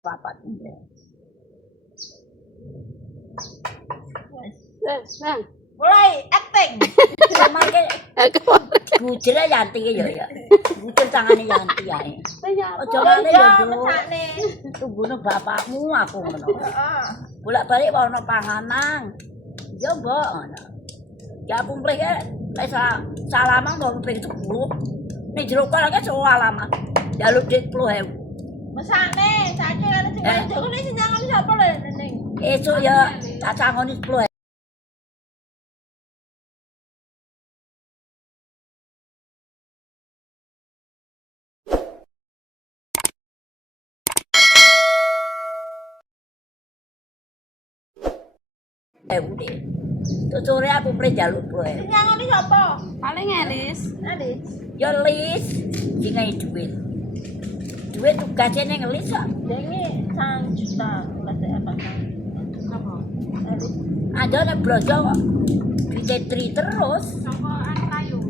papat. Bang. Mulai acting. Samake bujire Yanti ya ya. Bujur tangane Yanti ae. Aja ngene ya, Nduk. Mesakne. Tunggune bapakmu aku ngono. Heeh. Bolak-balik ana panganan. Ya, Mbok, ngono. Ya aku mrih ke salaman mau ping 10. Ning jero kok lagi salaman. Jaluk duit 10.000. Mesakne, saiki kan sing njok ini sing nyangon sapa lho Neneng. Esuk ya tak cangoni 10.000. Terus sore aku mrih jaluk 10.000. Sing nyangoni sapa? Paling Elis. Elis. Ya lis, dingai duit. Duit tugasnya ning lis kok. Dengi 1 juta lek apa. Apa? Elis. Ada nek blojo kok. Ditri terus. Saka anu kayu.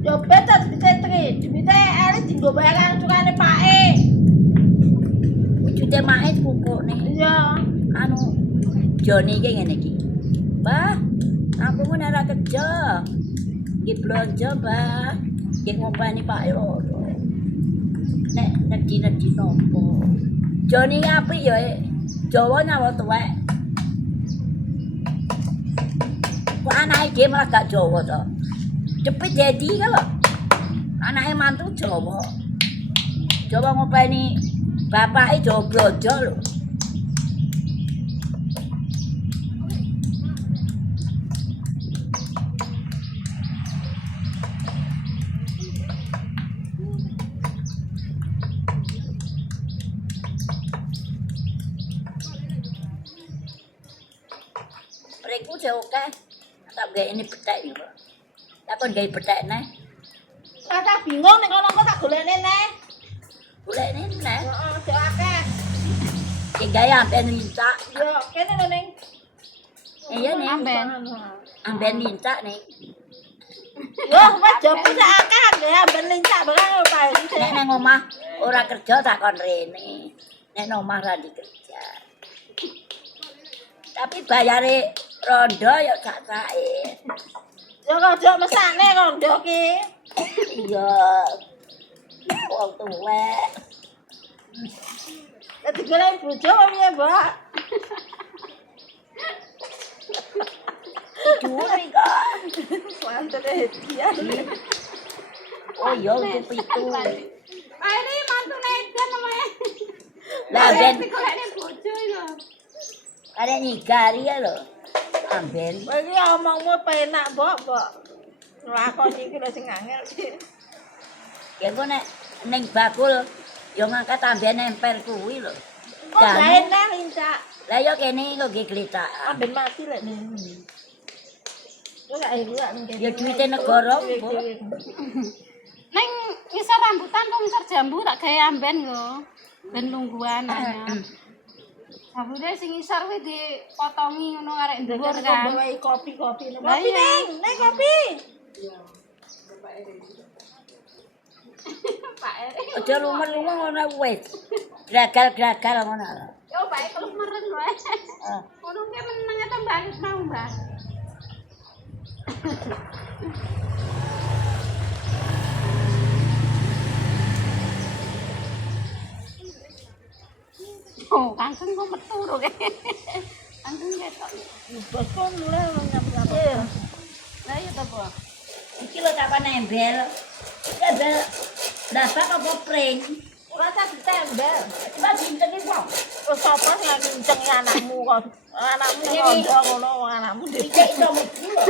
Yo betet ditetri, duwite Elis dienggo bayar cukane pake. Wujute mae kumpulne. Iya. Anu Joni iki ngene iki. Mbah, aku mun ora kerja. Iki blonjo, Mbah. Iki ngopeni Pak loro. Nek dina nopo. Joni apik ya, Jawa nyawa tuwek. Kok anake dhewe malah gak Jawa to. Cepet jadi kan lho. Anake mantu Jawa. Jawa ngopeni bapake Jawa blonjo lho. Mereka jauh oke, tak gaya ini petek juga. Tak kon gaya petek nih, Kata bingung nek kono kok tak golekne neh. boleh nih nih. Heeh, aja akeh. Gaya amben minta, Yo kene lho Neng. iya nih, Amben. amben minta nih. Yo wis jopo sak akeh ya ben lincak barang kae iki. Nek nang omah ora kerja tak kon rene. Nek nang omah ra kerja. Tapi bayare rondo ya sak sae. Yo kok mesakne rondo ki. Iya. Wong tuwek. Lah digoleki bojo apa piye, Mbak? Duri kok. Mantene hediah. Oh iya untuk pitu. Ah ini mantune Edan namanya. Lah ben Dikolekne bojo lho. karek nyigari ya lho. Amben. Kowe iki omongmu penak, Mbok, Mbok. Nglakoni iki lho sing angel sih. Ya kok nek ning bakul ya ngangkat amben nempel kuwi lho. Kok gawe neh lincak. Lah ya kene kok nggih gletak. Amben mati lek ning. Kok gak enak ning kene. Ya duwite negara, Mbok. Neng ngisor rambutan kok ngisor jambu tak gawe amben lho. Ben lungguhan anyar. Jambune sing ngisor kuwi dipotongi ngono arek dhuwur kan. Bawahi kopi-kopi. Lah Kopi iya. Neng kopi. Pak Eri. Aja lumah-lumah ngono wis. Gragal-gragal ngono. Yo Pak Eri kelep meren wae. Ah. Ngono ki menenge tambah mau, Mbak. Oh, kangkung kok metu lho ke. Kangkung ketok. Bos kok mulai nyap-nyap. Lah iya to, Bu. Iki lho tak nembel. Embel. Dapat apa pring? Ora tak ditembel. Coba dinten iki kok. Terus sapa sing ngenceng anakmu kok? Anakmu Ini. rondo ngono anakmu Iki iso mlebu lho.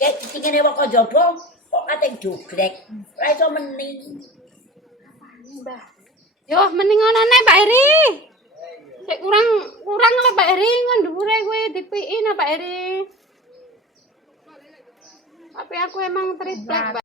Kayak dikene wong kok jaba kok kate joglek. Ora iso meni. Mbah. Yo mending ngono nek Pak Eri. Sik kurang lho Pak Eri ngon dhuwure kuwi dipiki Pak Eri. Tapi aku emang triplek, Pak.